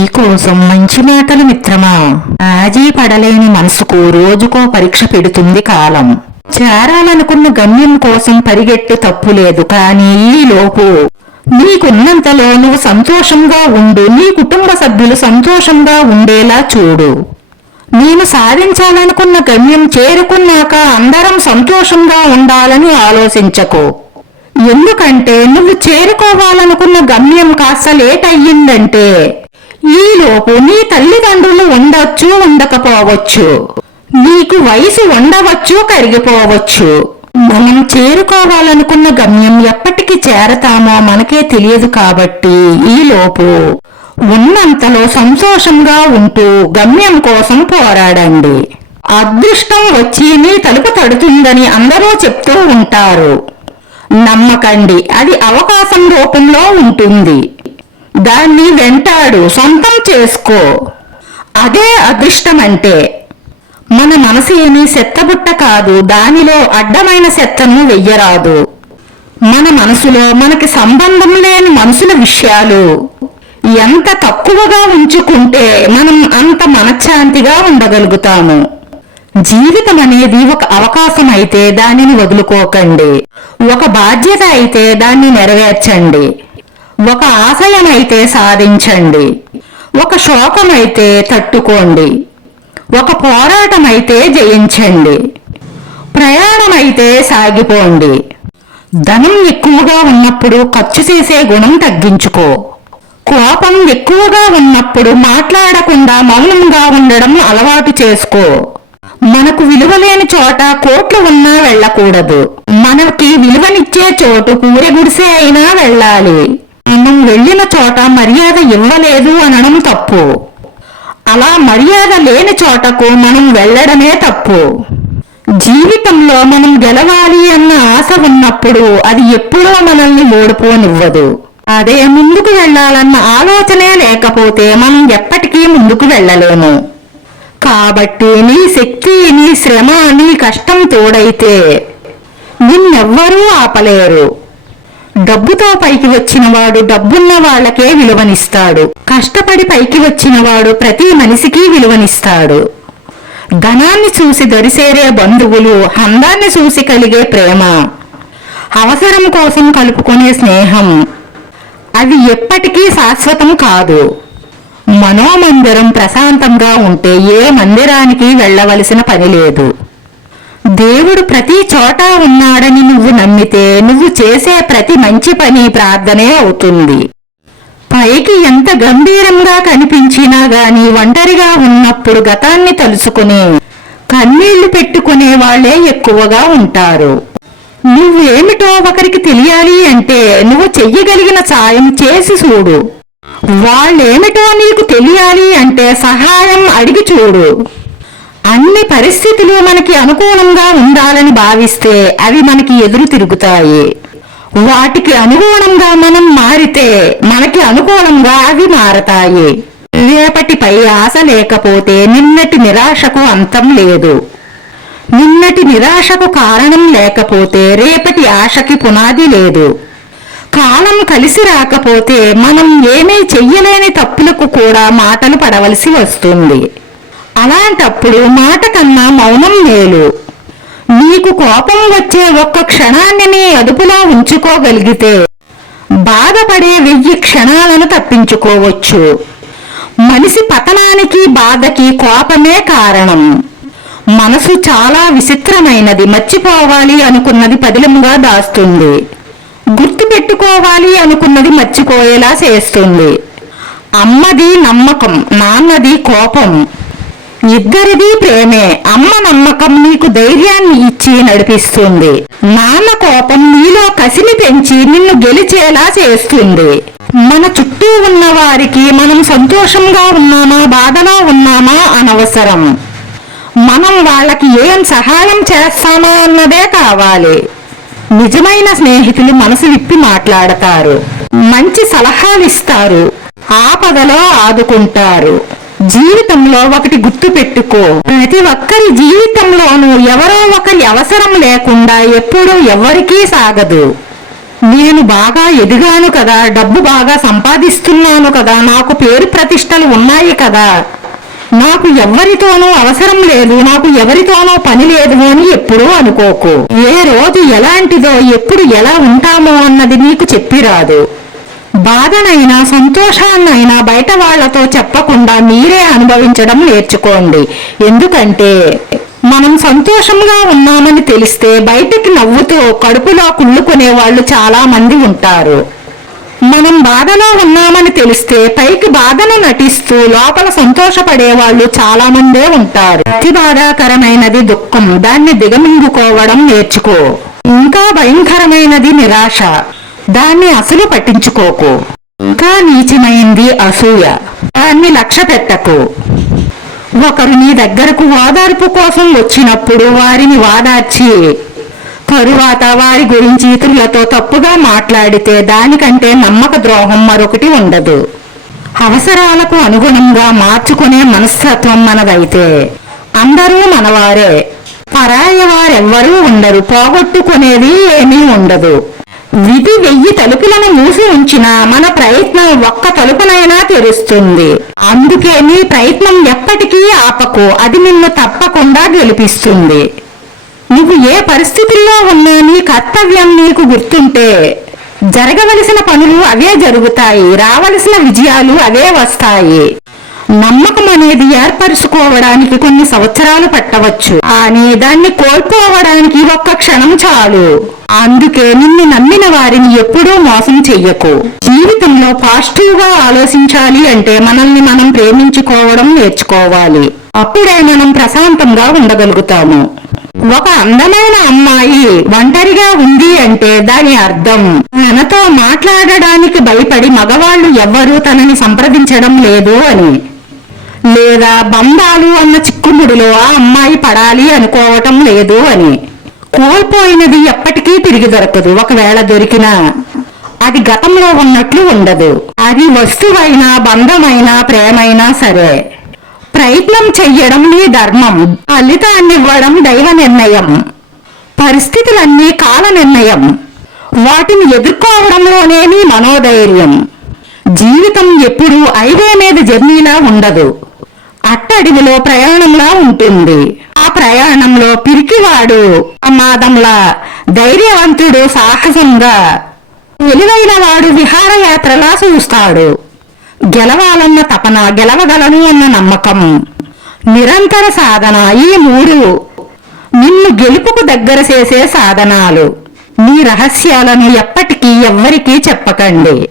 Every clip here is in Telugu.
నీకోసం మంచి మాటలు మిత్రమా? ఆజీ పడలేని మనసుకు రోజుకో పరీక్ష పెడుతుంది కాలం. చేరాలనుకున్న గమ్యం కోసం పరిగెట్టు తప్పు లేదు కానీ ఈ లోపు. నీకున్నంతలో నువ్వు సంతోషంగా ఉండు నీ కుటుంబ సభ్యులు సంతోషంగా ఉండేలా చూడు. నేను సాధించాలనుకున్న గమ్యం చేరుకున్నాక అందరం సంతోషంగా ఉండాలని ఆలోచించకు. ఎందుకంటే నువ్వు చేరుకోవాలనుకున్న గమ్యం కాస్త లేట్ అయ్యిందంటే. ఈలోపు నీ తల్లిదండ్రులు ఉండొచ్చు ఉండకపోవచ్చు. నీకు వయసు ఉండవచ్చు కరిగిపోవచ్చు. మనం చేరుకోవాలనుకున్న గమ్యం ఎప్పటికి చేరతామో మనకే తెలియదు కాబట్టి ఈలోపు ఉన్నంతలో సంతోషంగా ఉంటూ గమ్యం కోసం పోరాడండి. అదృష్టం వచ్చి నీ తలుపు తడుతుందని అందరూ చెప్తూ ఉంటారు. నమ్మకండి అది అవకాశం రూపంలో ఉంటుంది. దాన్ని వెంటాడు సొంతం చేసుకో. అదే అదృష్టం అంటే మన మనసు ఏమీ చెత్తబుట్ట కాదు దానిలో అడ్డమైన సెత్తను వెయ్యరాదు. మన మనసులో మనకి సంబంధం లేని మనసుల విషయాలు. ఎంత తక్కువగా ఉంచుకుంటే మనం అంత మనశ్శాంతిగా ఉండగలుగుతాము. జీవితం అనేది ఒక అవకాశం అయితే దానిని వదులుకోకండి. ఒక బాధ్యత అయితే దాన్ని నెరవేర్చండి. ఒక ఆశయం అయితే సాధించండి. ఒక శోకం అయితే తట్టుకోండి. ఒక పోరాటం అయితే జయించండి. ప్రయాణం అయితే సాగిపోండి. ధనం ఎక్కువగా ఉన్నప్పుడు ఖర్చు చేసే గుణం తగ్గించుకో. కోపం ఎక్కువగా ఉన్నప్పుడు మాట్లాడకుండా మౌనంగా ఉండడం అలవాటు చేసుకో. మనకు విలువలేని చోట కోట్లు ఉన్నా వెళ్ళకూడదు. మనకి విలువనిచ్చే చోటు పూరె గుడిసె అయినా వెళ్ళాలి. మనం వెళ్ళిన చోట మర్యాద ఇవ్వలేదు అనడం తప్పు. అలా మర్యాద లేని చోటకు మనం వెళ్ళడమే తప్పు. జీవితంలో మనం గెలవాలి అన్న ఆశ ఉన్నప్పుడు అది ఎప్పుడూ మనల్ని ఓడిపోనివ్వదు. అదే ముందుకు వెళ్ళాలన్న ఆలోచనే లేకపోతే మనం ఎప్పటికీ ముందుకు వెళ్ళలేము. కాబట్టి నీ శక్తి నీ శ్రమ నీ కష్టం తోడైతే నిన్నెవ్వరూ ఆపలేరు. డబ్బుతో పైకి వచ్చినవాడు డబ్బున్న వాళ్ళకే విలువనిస్తాడు. కష్టపడి పైకి వచ్చినవాడు ప్రతి మనిషికి విలువనిస్తాడు. ధనాన్ని చూసి దొరిసేరే బంధువులు హందాన్ని చూసి కలిగే ప్రేమ అవసరం కోసం కలుపుకునే స్నేహం అది ఎప్పటికీ శాశ్వతం కాదు. మనోమందిరం ప్రశాంతంగా ఉంటే ఏ మందిరానికి వెళ్ళవలసిన పని లేదు. దేవుడు ప్రతి చోట ఉన్నాడని నువ్వు నమ్మితే నువ్వు చేసే ప్రతి మంచి పని ప్రార్థనే అవుతుంది. పైకి ఎంత గంభీరంగా కనిపించినా గాని ఒంటరిగా ఉన్నప్పుడు గతాన్ని తలుసుకుని కన్నీళ్ళు పెట్టుకునే వాళ్ళే ఎక్కువగా ఉంటారు. నువ్వేమిటో ఒకరికి తెలియాలి అంటే నువ్వు చెయ్యగలిగిన సాయం చేసి చూడు. వాళ్ళేమిటో నీకు తెలియాలి అంటే సహాయం అడిగి చూడు. అన్ని పరిస్థితులు మనకి అనుకూలంగా ఉండాలని భావిస్తే అవి మనకి ఎదురు తిరుగుతాయి. వాటికి అనుగుణంగా మనం మారితే మనకి అనుకూలంగా అవి మారతాయి. రేపటిపై ఆశ లేకపోతే నిన్నటి నిరాశకు అంతం లేదు. నిన్నటి నిరాశకు కారణం లేకపోతే రేపటి ఆశకి పునాది లేదు. కాలం కలిసి రాకపోతే మనం ఏమీ చెయ్యలేని తప్పులకు కూడా మాటలు పడవలసి వస్తుంది. అలాంటప్పుడు మాట కన్నా మౌనం మేలు. నీకు కోపం వచ్చే ఒక్క క్షణాన్ని నీ అదుపులో ఉంచుకోగలిగితే బాధపడే వెయ్యి క్షణాలను తప్పించుకోవచ్చు. మనిషి పతనానికి బాధకి కోపమే కారణం. మనసు చాలా విచిత్రమైనది మర్చిపోవాలి అనుకున్నది పదిలంగా దాస్తుంది. గుర్తు పెట్టుకోవాలి అనుకున్నది మర్చిపోయేలా చేస్తుంది. అమ్మది నమ్మకం నాన్నది కోపం. ఇద్దరిది ప్రేమే. అమ్మ నమ్మకం నీకు ధైర్యాన్ని ఇచ్చి నడిపిస్తుంది. నాన్న కోపం నీలో కసిని పెంచి నిన్ను గెలిచేలా చేస్తుంది. మన చుట్టూ ఉన్న వారికి మనం సంతోషంగా ఉన్నామా బాధలో ఉన్నామా అనవసరం. మనం వాళ్ళకి ఏం సహాయం చేస్తామా అన్నదే కావాలి. నిజమైన స్నేహితులు మనసు విప్పి మాట్లాడతారు. మంచి సలహాలు ఇస్తారు ఆపదలో ఆదుకుంటారు. జీవితంలో ఒకటి గుర్తు పెట్టుకో. ప్రతి ఒక్కరి జీవితంలోనూ ఎవరో ఒకరి అవసరం లేకుండా ఎప్పుడూ ఎవరికీ సాగదు. నేను బాగా ఎదిగాను కదా డబ్బు బాగా సంపాదిస్తున్నాను కదా నాకు పేరు ప్రతిష్టలు ఉన్నాయి కదా. నాకు ఎవరితోనూ అవసరం లేదు నాకు ఎవరితోనూ పని లేదు అని ఎప్పుడూ అనుకోకు. ఏ రోజు ఎలాంటిదో ఎప్పుడు ఎలా ఉంటామో అన్నది నీకు చెప్పిరాదు. బాధనైనా సంతోషాన్నైనా బయట వాళ్ళతో చెప్పకుండా మీరే అనుభవించడం నేర్చుకోండి. ఎందుకంటే మనం సంతోషంగా ఉన్నామని తెలిస్తే బయటికి నవ్వుతూ కడుపులో కుళ్ళుకునే వాళ్ళు చాలా మంది ఉంటారు. మనం బాధలో ఉన్నామని తెలిస్తే పైకి బాధను నటిస్తూ లోపల సంతోషపడే వాళ్ళు చాలా మందే ఉంటారు. అతి బాధాకరమైనది దుఃఖం దాన్ని దిగమింగుకోవడం నేర్చుకో. ఇంకా భయంకరమైనది నిరాశ. దాన్ని అసలు పట్టించుకోకు. ఇంకా నీచమైంది అసూయ. దాన్ని లక్ష్య పెట్టకు. ఒకరు నీ దగ్గరకు ఓదార్పు కోసం వచ్చినప్పుడు వారిని వాదార్చి తరువాత వారి గురించి ఇతరులతో తప్పుగా మాట్లాడితే దానికంటే నమ్మక ద్రోహం మరొకటి ఉండదు. అవసరాలకు అనుగుణంగా మార్చుకునే మనస్తత్వం మనదైతే. అందరూ మనవారే. పరాయి వారెవ్వరూ ఉండరు. పోగొట్టుకునేది ఏమీ ఉండదు. విధి వెయ్యి తలుపులను మూసి ఉంచినా మన ప్రయత్నం ఒక్క తలుపునైనా తెరుస్తుంది. అందుకే నీ ప్రయత్నం ఎప్పటికీ ఆపకు. అది నిన్ను తప్పకుండా గెలిపిస్తుంది. నువ్వు ఏ పరిస్థితుల్లో ఉన్నా నీ కర్తవ్యం నీకు గుర్తుంటే జరగవలసిన పనులు అవే జరుగుతాయి. రావలసిన విజయాలు అవే వస్తాయి. నమ్మకం అనేది ఏర్పరచుకోవడానికి కొన్ని సంవత్సరాలు పట్టవచ్చు. కానీ దాన్ని కోల్పోవడానికి ఒక్క క్షణం చాలు. అందుకే నిన్ను నమ్మిన వారిని ఎప్పుడూ మోసం చెయ్యకు. జీవితంలో పాజిటివ్గా ఆలోచించాలి అంటే మనల్ని మనం ప్రేమించుకోవడం నేర్చుకోవాలి. అప్పుడే మనం ప్రశాంతంగా ఉండగలుగుతాము. ఒక అందమైన అమ్మాయి ఒంటరిగా ఉంది అంటే దాని అర్థం. తనతో మాట్లాడడానికి భయపడి మగవాళ్ళు ఎవ్వరూ తనని సంప్రదించడం లేదు అని. లేదా బంధాలు అన్న చిక్కుముడిలో ఆ అమ్మాయి పడాలి అనుకోవటం లేదు అని. కోల్పోయినది ఎప్పటికీ తిరిగి దొరకదు. ఒకవేళ దొరికినా అది గతంలో ఉన్నట్లు ఉండదు. అది వస్తువైనా బంధమైనా ప్రేమైనా సరే. ప్రయత్నం చెయ్యడం నీ ధర్మం. ఫలితాన్ని ఇవ్వడం దైవ నిర్ణయం. పరిస్థితులన్నీ కాల నిర్ణయం. వాటిని ఎదుర్కోవడంలోనే నీ మనోధైర్యం. జీవితం ఎప్పుడూ హైవే మీద జర్నీలా ఉండదు. అట్టడివిలో ప్రయాణంలా ఉంటుంది. ఆ ప్రయాణంలో పిరికివాడు ప్రమాదంలా ధైర్యవంతుడు సాహసంగా తెలివైన వాడు విహారయాత్రలా చూస్తాడు. గెలవాలన్న తపన గెలవగలను అన్న నమ్మకం. నిరంతర సాధన ఈ మూడు నిన్ను గెలుపుకు దగ్గర చేసే సాధనాలు. మీ రహస్యాలను ఎప్పటికీ ఎవ్వరికీ చెప్పకండి.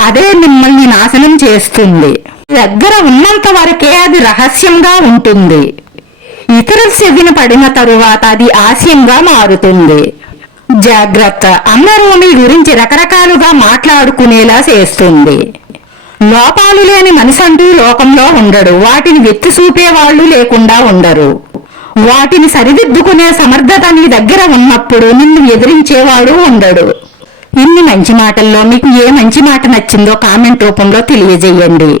అదే మిమ్మల్ని నాశనం చేస్తుంది. దగ్గర ఉన్నంత వరకే అది రహస్యంగా ఉంటుంది. ఇతరుల చెవిన పడిన తరువాత అది ఆశయంగా మారుతుంది. జాగ్రత్త. అందరూ మీ గురించి రకరకాలుగా మాట్లాడుకునేలా చేస్తుంది. లోపాలు లేని మనిషంటూ లోకంలో ఉండడు. వాటిని వెత్తి చూపే వాళ్ళు లేకుండా ఉండరు. వాటిని సరిదిద్దుకునే సమర్థత నీ దగ్గర ఉన్నప్పుడు నిన్ను ఎదిరించేవాడు ఉండడు. ఇన్ని మంచి మాటల్లో మీకు ఏ మంచి మాట నచ్చిందో కామెంట్ రూపంలో తెలియజేయండి.